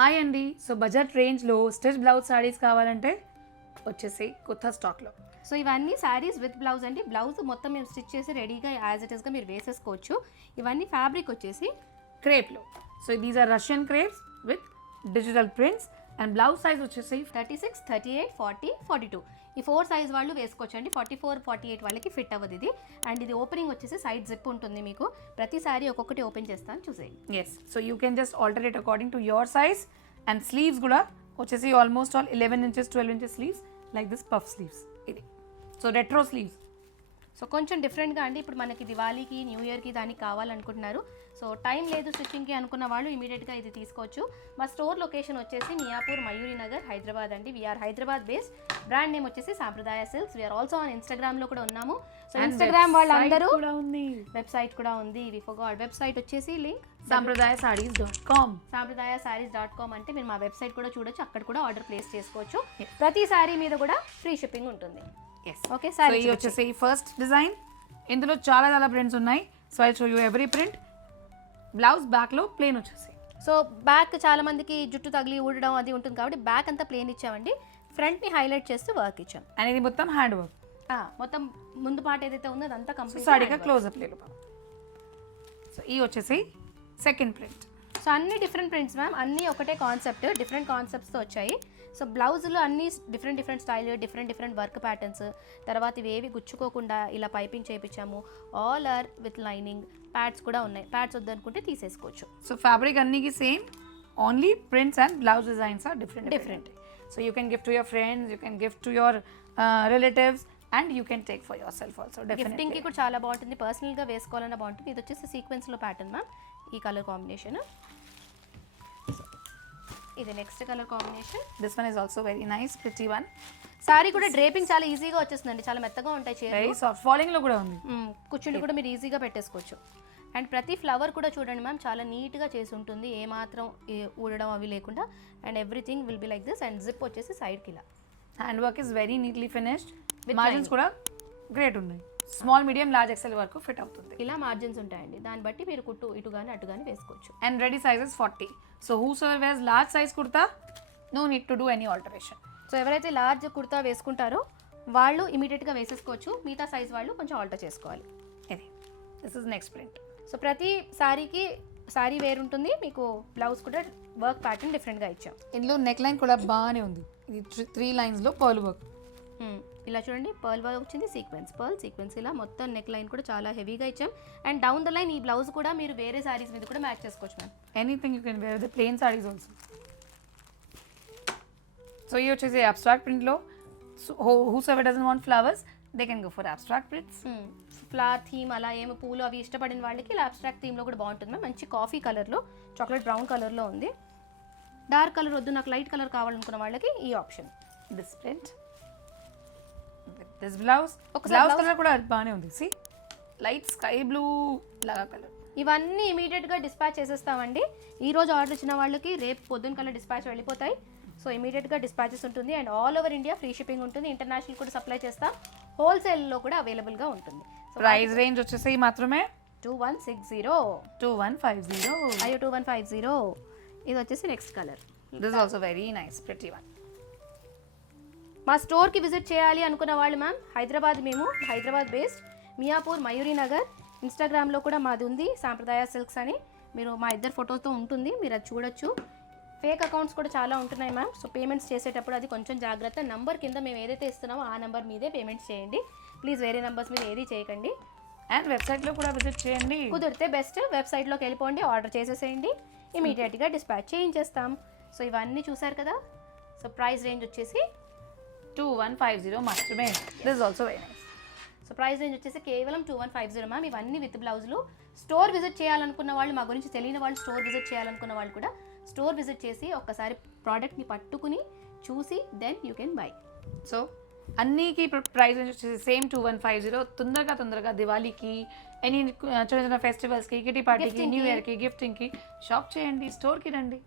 Hi అండి. So budget రేంజ్లో stitch blouse saris కావాలంటే వచ్చేసి కొత్త స్టాక్లో. సో ఇవన్నీ శారీస్ విత్ బ్లౌజ్ అండి. బ్లౌజ్ మొత్తం మేము స్టిచ్ చేసి రెడీగా యాజ్ ఇట్ ఈస్గా మీరు వేసేసుకోవచ్చు. ఇవన్నీ ఫ్యాబ్రిక్ వచ్చేసి క్రేప్లో. So these are Russian crepes with digital prints and blouse size వచ్చేసి 36, 38, 40, 42 ఈ 4 సైజ్ వాళ్ళు వేసుకోవచ్చు అండి. 44, 48 వాళ్ళకి ఫిట్ అవ్వదు ఇది. అండ్ ఇది ఓపెనింగ్ వచ్చేసి సైడ్ జిప్ ఉంటుంది. మీకు ప్రతి సారీ ఒక్కొక్కటి ఓపెన్ చేస్తాను చూసేయండి. Yes. So you can just alterate according to your size. And sleeves కూడా వచ్చేసి almost all 11 inches 12 inches sleeves like this puff sleeves. ఇది సో రెట్రో స్లీవ్స్. సో కొంచెం డిఫరెంట్గా అండి. ఇప్పుడు మనకి దివాళీకి న్యూ ఇయర్కి దానికి కావాలనుకుంటున్నారు. సో టైం లేదు స్టిచ్చింగ్కి అనుకున్న వాళ్ళు ఇమీడియట్గా ఇది తీసుకోవచ్చు. మా స్టోర్ లొకేషన్ వచ్చేసి మియాపూర్ మయూరి నగర్ హైదరాబాద్ అండి. We are Hyderabad based. Brand name వచ్చేసి Sampradaya silks. We are also on ఇన్స్టాగ్రామ్లో కూడా ఉన్నాము. సో ఇన్స్టాగ్రామ్ వాళ్ళందరూ వెబ్సైట్ కూడా ఉంది. వి ఫర్గాట్ వెబ్సైట్ వచ్చేసి లింక్ sampradayasarees.com. sampradayasarees.com అంటే మీరు మా వెబ్సైట్ కూడా చూడొచ్చు. అక్కడ కూడా ఆర్డర్ ప్లేస్ చేసుకోవచ్చు. ప్రతి సారీ మీద కూడా ఫ్రీ షిప్పింగ్ ఉంటుంది. ఎస్. ఓకే సో సారీ ఇది వచ్చేసి ఫస్ట్ డిజైన్. ఇందులో చాలా ప్రింట్స్ ఉన్నాయి. So I show you every print. Blouse బ్యాక్లో ప్లేన్ వచ్చేసి. సో బ్యాక్ చాలా మందికి జుట్టు తగిలి ఊడడం అది ఉంటుంది కాబట్టి బ్యాక్ అంతా ప్లేన్ ఇచ్చామండి. ఫ్రంట్ని హైలైట్ చేస్తూ వర్క్ ఇచ్చాం. అండ్ ఇది మొత్తం హ్యాండ్ వర్క్. మొత్తం ముందు పార్ట్ ఏదైతే ఉందో అదంతా కంప్లీట్ సారీగా క్లోజ్అప్ లేదు. సో ఈ వచ్చేసి సెకండ్ ప్రింట్. సో అన్ని డిఫరెంట్ ప్రింట్స్ మ్యామ్. అన్నీ ఒకటే కాన్సెప్ట్, డిఫరెంట్ కాన్సెప్ట్స్తో వచ్చాయి. సో బ్లౌజులు అన్నీ different style, different work patterns. తర్వాత ఇవి ఏవి గుచ్చుకోకుండా ఇలా పైపింగ్ చేయించాము. All are with lining. Pads కూడా ఉన్నాయి. ప్యాడ్స్ వద్దనుకుంటే తీసేసుకోవచ్చు. సో ఫ్యాబ్రిక్ అన్నికి same, only prints and blouse designs are different. So you can gift to your friends, you can gift to your relatives and you can take for yourself also. గిఫ్టింగ్కి కూడా చాలా బాగుంటుంది. పర్సనల్గా వేసుకోవాలన్నా బాగుంటుంది. ఇది వచ్చేసి సీక్వెన్స్లో ప్యాటర్న్ మ్యామ్. ఈ కలర్ కాంబినేషన్. ఇది next colour combination. This one is also very nice, pretty one. Saree కూడా డ్రేపింగ్ చాలా ఈజీగా వచ్చేస్తుందండి. చాలా మెత్తగా ఉంటాయి చీరలు. Very soft. ఫాలింగ్ లో కూడా ఉంది. కూర్చుండి కూడా మీరు ఈజీగా పెట్టేసుకోవచ్చు. అండ్ ప్రతి ఫ్లవర్ కూడా చూడండి మ్యామ్, చాలా నీట్గా చేసి ఉంటుంది. ఏమాత్రం ఊడడం అవి లేకుండా. And everything will be like this. And zip వచ్చేసి సైడ్కి ఇలా. Hand work is very neatly finished. Margins కూడా గ్రేట్ ఉన్నాయి. స్మాల్, మీడియం, లార్జ్, ఎక్సెల్ వరకు ఫిట్ అవుతుంది. ఇలా మార్జిన్స్ ఉంటాయండి. దాన్ని బట్టి మీరు కుట్టు ఇటు కానీ అటు కానీ వేసుకోవచ్చు. And ready sizes 40. So whosoever wears large size kurta, no need to do any alteration. So ఎవరైతే లార్జ్ కుర్తా వేసుకుంటారో వాళ్ళు ఇమీడియట్గా వేసేసుకోవచ్చు. మిగతా సైజ్ వాళ్ళు కొంచెం ఆల్టర్ చేసుకోవాలి. ఇది this is next print. So ప్రతి సారీకి సారీ వేరు ఉంటుంది. మీకు బ్లౌజ్ కూడా వర్క్ ప్యాటర్న్ డిఫరెంట్గా ఇచ్చాం. ఇందులో నెక్ లైన్ కూడా బాగానే ఉంది. ఇది 3 లైన్స్లో పర్ల్ వర్క్. ఇలా చూడండి, పర్ల్ వర్క్ వచ్చింది. పర్ల్ సీక్వెన్స్ ఇలా మొత్తం నెక్ లైన్ కూడా చాలా హెవీగా ఇచ్చాం. అండ్ డౌన్ ద లైన్ ఈ బ్లౌజ్ కూడా మీరు వేరే సారీస్ మీద కూడా మ్యాచ్ చేసుకోవచ్చు ma'am. Anything you can wear the plain sarees also. So ఈ వచ్చేసి అబ్స్ట్రాక్ట్ ప్రింట్లో. So whoever doesn't want flowers, they can go for abstract prints. Flower theme అలా ఏమి పూలు అవి ఇష్టపడిన వాళ్ళకి ఇలా అబ్స్ట్రాక్ట్ థీమ్లో కూడా బాగుంటుంది మ్యామ్. మంచి కాఫీ కలర్లో, చాక్లెట్ బ్రౌన్ కలర్లో ఉంది. డార్క్ కలర్ వద్దు, నాకు లైట్ కలర్ కావాలనుకున్న వాళ్ళకి ఈ option. This print, this blouse. Blouse colour కూడా బాగానే ఉంది. సి లైట్ స్కై బ్లూ లాగా కలర్. ఇవన్నీ ఇమీడియట్గా డిస్పాచ్ చేసేస్తామండి. ఈ రోజు ఆర్డర్ ఇచ్చిన వాళ్ళకి రేపు పొద్దున్న కల్లా డిస్పాచ్ వెళ్ళిపోతాయి. సో ఇమీడియట్గా డిస్పాచెస్ ఉంటుంది. And all over India free shipping ఉంటుంది. ఇంటర్నేషనల్ కూడా సప్లై చేస్తాం. హోల్సేల్లో కూడా అవైలబుల్గా ఉంటుంది. ప్రైస్ రేంజ్ వచ్చేసి మాత్రమే 2160, 2150. అయ్యో 2150. ఇది వచ్చేసి next colour. This also very nice, pretty one. మా స్టోర్కి విజిట్ చేయాలి అనుకున్న వాళ్ళు మ్యామ్, మేము హైదరాబాద్ బేస్డ్, మియాపూర్ మయూరి నగర్. ఇన్స్టాగ్రామ్లో కూడా మాది ఉంది, సాంప్రదాయ సిల్క్స్ అని. మీరు మా ఇద్దరు ఫోటోతో ఉంటుంది, మీరు అది చూడొచ్చు. ఫేక్ అకౌంట్స్ కూడా చాలా ఉంటున్నాయి మ్యామ్. సో పేమెంట్స్ చేసేటప్పుడు అది కొంచెం జాగ్రత్త. నంబర్ కింద మేము ఏదైతే ఇస్తున్నామో ఆ నెంబర్ మీదే పేమెంట్స్ చేయండి ప్లీజ్. వేరే నెంబర్స్ మీద ఏది చేయకండి. అండ్ వెబ్సైట్లో కూడా విజిట్ చేయండి. కుదిరితే బెస్ట్ వెబ్సైట్లోకి వెళ్ళిపోండి, ఆర్డర్ చేసేసేయండి, ఇమీడియట్గా డిస్పాచ్ చేయించేస్తాం. సో ఇవన్నీ చూసారు కదా. సో ప్రైస్ రేంజ్ వచ్చేసి 2150 మాత్రమే. This also very nice. So price range వచ్చేసి కేవలం 2150 మ్యామ్. ఇవన్నీ విత్ బ్లౌజులు. స్టోర్ విజిట్ చేయాలనుకున్న వాళ్ళు, మా గురించి తెలియని వాళ్ళు స్టోర్ విజిట్ చేయాలనుకున్న వాళ్ళు కూడా స్టోర్ విజిట్ చేసి ఒక్కసారి ప్రోడక్ట్ని పట్టుకుని చూసి then you can buy. So అన్నికి ప్రైస్ రేంజ్ వచ్చేసి సేమ్ 2150. తొందరగా దివాళీకి, ఎనీ చిన్న ఫెస్టివల్స్కి, కిటీ పార్టీకి, న్యూ ఇయర్కి, గిఫ్టింగ్కి షాప్ చేయండి, స్టోర్కి రండి.